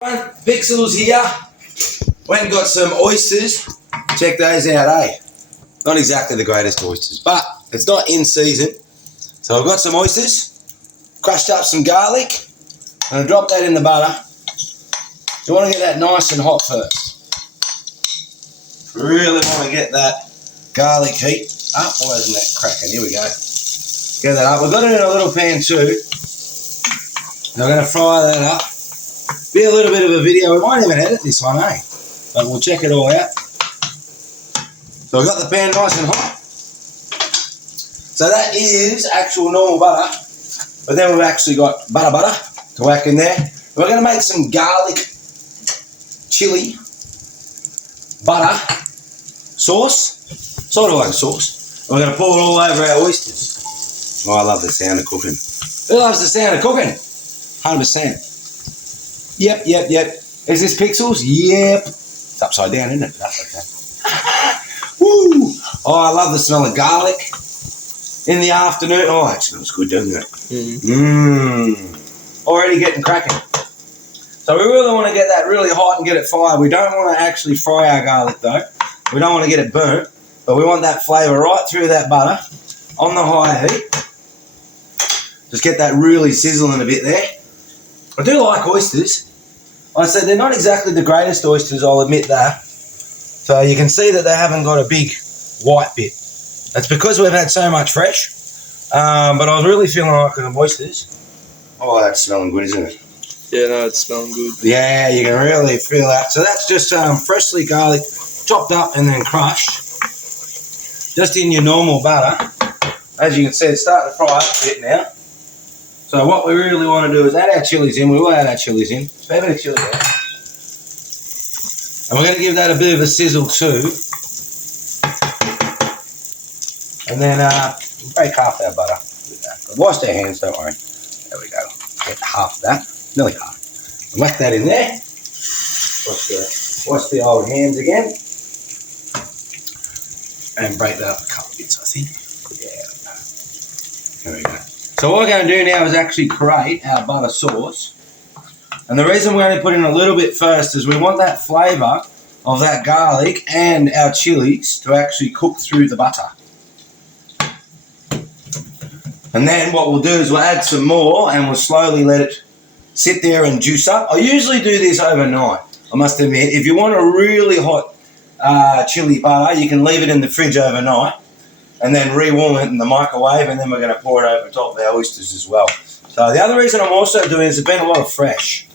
Pikxles here. Went and got some oysters. Check those out, eh? Not exactly the greatest oysters, but it's not in season. So I've got some oysters, crushed up some garlic, and I drop that in the butter. You want to get that nice and hot first. Really want to get that garlic heat up. Why isn't that cracking? Here we go. Get that up. We've got it in a little pan too. And I'm going to fry that up. Be a little bit of a video. We might even edit this one, eh? But we'll check it all out. So I've got the pan nice and hot. So that is actual normal butter. But then we've actually got butter to whack in there. And we're going to make some garlic chili butter sauce. Sort of like a sauce. And we're going to pour it all over our oysters. Oh, I love the sound of cooking. Who loves the sound of cooking? 100%. Yep. Is this Pikxles? Yep. It's upside down, isn't it? That's okay. Woo! Oh, I love the smell of garlic in the afternoon. Oh, it smells good, doesn't it? Already getting cracking. So we really want to get that really hot and get it fired. We don't want to actually fry our garlic though. We don't want to get it burnt, but we want that flavour right through that butter on the high heat. Just get that really sizzling a bit there. I do like oysters. Like I said, they're not exactly the greatest oysters, I'll admit that. So you can see that they haven't got a big white bit. That's because we've had so much fresh. But I was really feeling like them oysters. Oh, that's smelling good, isn't it? Yeah, no, it's smelling good. Yeah, you can really feel that. So that's just freshly garlic, chopped up and then crushed. Just in your normal butter. As you can see, it's starting to fry up a bit now. So what we really want to do is add our chilies in. We will add our chilies in. So a bit of chili there. And we're going to give that a bit of a sizzle too. And then break half our butter with that. Wash our hands, don't worry. There we go. Get half of that. Nearly half. And whack that in there. Wash the old hands again. And break that up a couple of bits, I think. Yeah. There we go. So what we're going to do now is actually create our butter sauce. And the reason we only put in a little bit first is we want that flavour of that garlic and our chilies to actually cook through the butter. And then what we'll do is we'll add some more and we'll slowly let it sit there and juice up. I usually do this overnight, I must admit. If you want a really hot chili butter, you can leave it in the fridge overnight and then re-warm it in the microwave, and then we're going to pour it over top of our oysters as well. So the other reason I'm also doing is there's been a lot of fresh.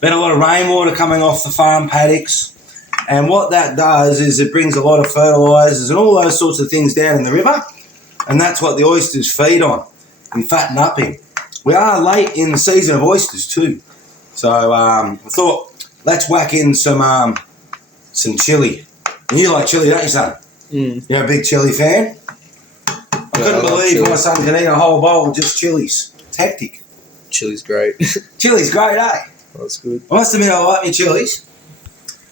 Been a lot of rainwater coming off the farm paddocks, and what that does is it brings a lot of fertilisers and all those sorts of things down in the river, and that's what the oysters feed on and fatten up in. We are late in the season of oysters too, so I thought let's whack in some chili. And you like chili, don't you, son? You're a big chili fan? I couldn't believe my son can eat a whole bowl of just chilies. It's hectic. Chili's great. Chili's great, eh? That's good. I must admit I like my chilies.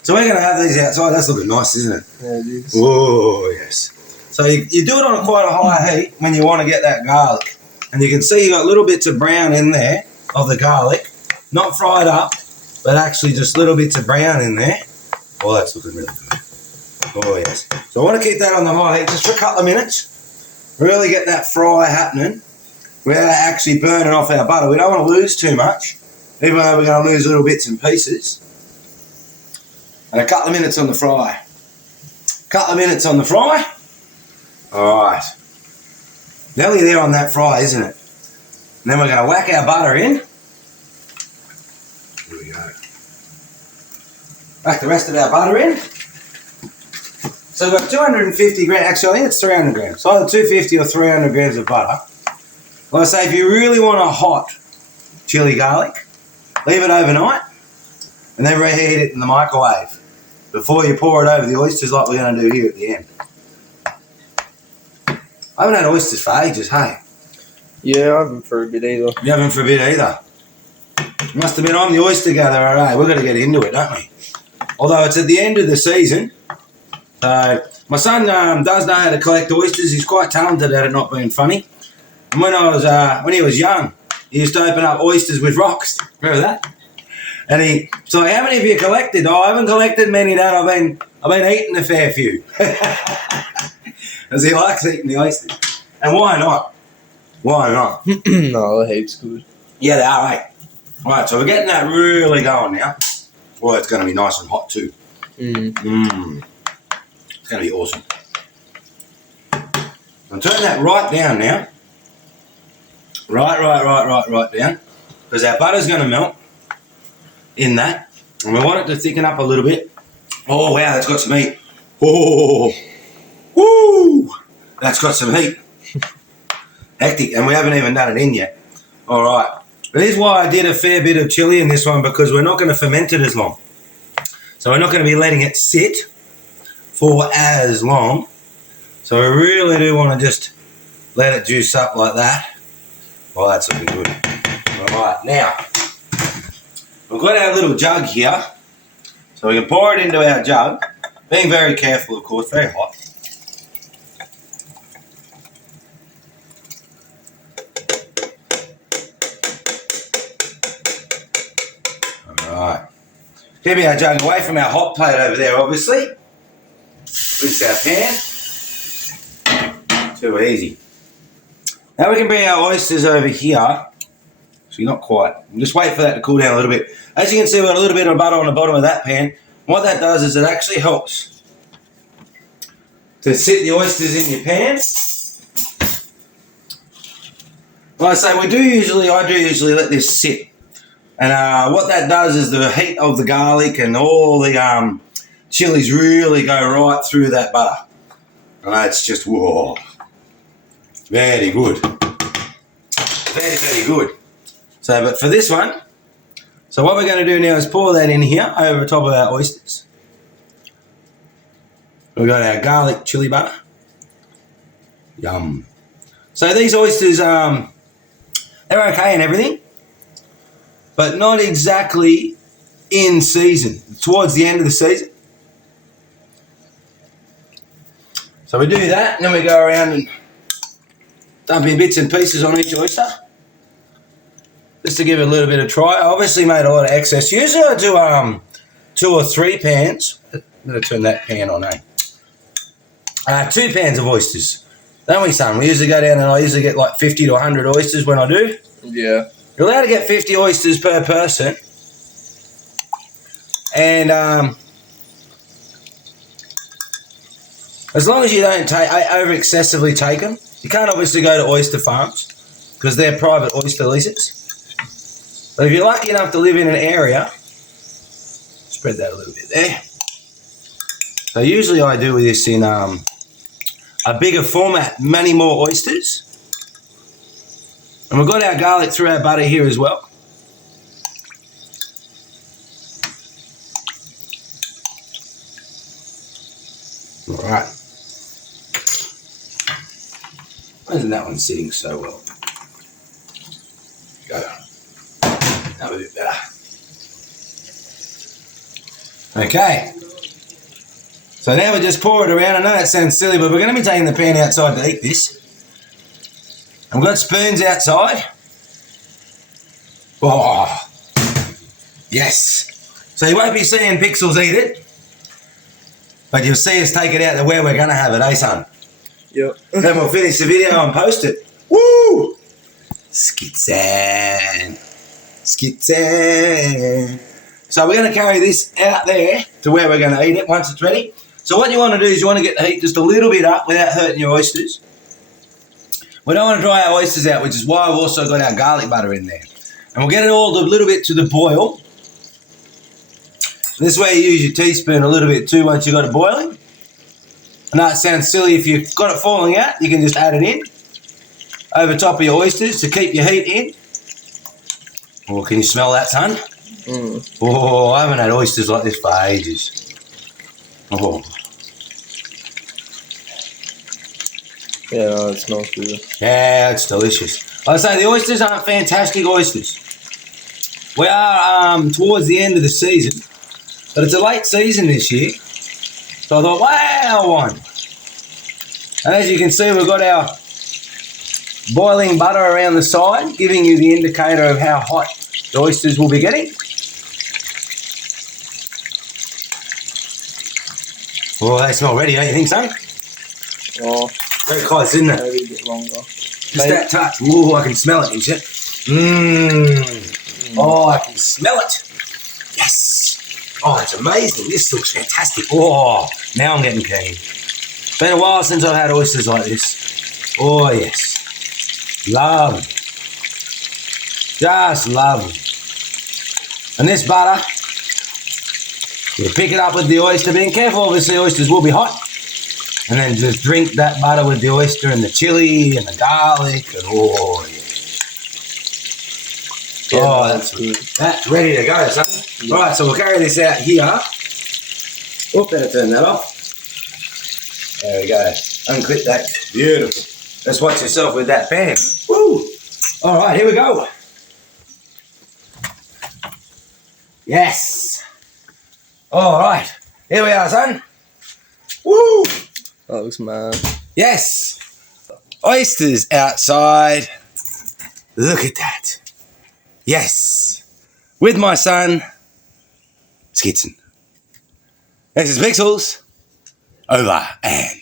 So we're going to have these outside. That's looking nice, isn't it? Yeah, it is. Oh, yes. So you do it on quite a high heat when you want to get that garlic. And you can see you got little bits of brown in there of the garlic. Not fried up, but actually just little bits of brown in there. Oh, that's looking really good. Oh, yes. So I want to keep that on the high heat just for a couple of minutes. Really get that fry happening without actually burning off our butter. We don't want to lose too much, even though we're going to lose little bits and pieces. And a couple of minutes on the fry. All right. Nearly there on that fry, isn't it? And then we're going to whack our butter in. Here we go. Whack the rest of our butter in. So we've got 250 grams, actually I think it's 300 grams. So either 250 or 300 grams of butter. Like I say, if you really want a hot chili garlic, leave it overnight and then reheat it in the microwave before you pour it over the oysters like we're going to do here at the end. I haven't had oysters for ages, hey? Yeah, I haven't for a bit either. You haven't for a bit either. Must admit, I'm the oyster gatherer, eh? We've got to get into it, don't we? Although it's at the end of the season. So my son does know how to collect oysters. He's quite talented at it, not being funny. And when he was young, he used to open up oysters with rocks. Remember that? And he's like, how many have you collected? Oh, I haven't collected many, Dad. I've been eating a fair few. Because he likes eating the oysters. And why not? Why not? No, the heap's good. Yeah, they are, eh? Right, so we're getting that really going now. Oh, it's going to be nice and hot too. It's going to be awesome. I'm turning that right down now. Right down. Because our butter's going to melt in that. And we want it to thicken up a little bit. Oh, wow, that's got some heat. Oh, woo! That's got some heat. Hectic, and we haven't even done it in yet. All right. This is why I did a fair bit of chili in this one, because we're not going to ferment it as long. So we're not going to be letting it sit for as long. So we really do want to just let it juice up like that. Well, that's looking good. All right, now, we've got our little jug here. So we can pour it into our jug. Being very careful, of course, very hot. Alright. Keeping our jug away from our hot plate over there, obviously. Rinse our pan. Too easy. Now we can bring our oysters over here. Actually, not quite. Just wait for that to cool down a little bit. As you can see, we've got a little bit of butter on the bottom of that pan. What that does is it actually helps to sit the oysters in your pan. Like I say, I do usually let this sit. And what that does is the heat of the garlic and all the chilies really go right through that butter. And it's just, whoa, very good. Very, very good. So, but for this one, so what we're going to do now is pour that in here over top of our oysters. We've got our garlic chili butter. Yum. So these oysters, they're okay and everything, but not exactly in season, towards the end of the season. So we do that, and then we go around and dump in bits and pieces on each oyster, just to give it a little bit of try. I obviously made a lot of excess. Usually I do 2 or 3 pans. I'm going to turn that pan on, 2 pans of oysters. Don't we, son? We usually go down and I usually get like 50 to 100 oysters when I do. Yeah. You're allowed to get 50 oysters per person. And as long as you don't over excessively take them. You can't obviously go to oyster farms because they're private oyster leases. But if you're lucky enough to live in an area, spread that a little bit there. So usually I do this in a bigger format, many more oysters. And we've got our garlic through our butter here as well. All right. Why isn't that one sitting so well? Go. That was a bit better. Okay. So now we just pour it around. I know that sounds silly, but we're going to be taking the pan outside to eat this. And we've got spoons outside. Oh, yes. So you won't be seeing Pikxles eat it, but you'll see us take it out to where we're going to have it, eh, son? Yep. Then we'll finish the video and post it. Woo! Skitzan. Skitzan. So we're going to carry this out there to where we're going to eat it once it's ready. So what you want to do is you want to get the heat just a little bit up without hurting your oysters. We don't want to dry our oysters out, which is why I've also got our garlic butter in there. And we'll get it all a little bit to the boil. This way you use your teaspoon a little bit too once you've got it boiling. I know it sounds silly, if you've got it falling out, you can just add it in over top of your oysters to keep your heat in. Oh, can you smell that, son? Mm. Oh, I haven't had oysters like this for ages. Oh. Yeah, no, it smells good. Yeah, it's delicious. Like I say, the oysters aren't fantastic oysters. We are towards the end of the season, but it's a late season this year. So I thought, wow, one. And as you can see, we've got our boiling butter around the side, giving you the indicator of how hot the oysters will be getting. Oh, they smell ready, don't you think so? Oh, Very close, isn't it? maybe a bit longer. Just that touch. Ooh, I can smell it, you see? Oh, I can smell it. Yes. Oh, it's amazing. This looks fantastic. Oh, now I'm getting keen. Been a while since I've had oysters like this. Oh, yes. Love them. Just love them. And this butter, you pick it up with the oyster. Being careful, obviously, oysters will be hot. And then just drink that butter with the oyster and the chili and the garlic. And oh, yeah. Yeah, Oh, that's good. That's ready to go, son. Yeah. All right, so we'll carry this out here. Oh, better turn that off. There we go. Unclip that. Beautiful. Let's watch yourself with that pan. Woo! All right, here we go. Yes. All right, here we are, son. Woo! That looks mad. Yes. Oysters outside. Look at that. Yes. With my son, Skidson. This is Pikxles. Over and